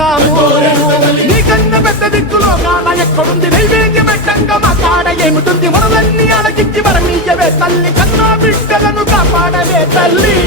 చేస్తున్నాము. నీకన్నా పెద్ద దిక్కులో కాన ఎక్కడుంది? నైవేద్యం పెట్టంగా మా కాడ ఏమిటుంది? మనలన్నీ అడగించి మరణీయవే తల్లి, కన్నా బిడ్డలను కాపాడవే తల్లి.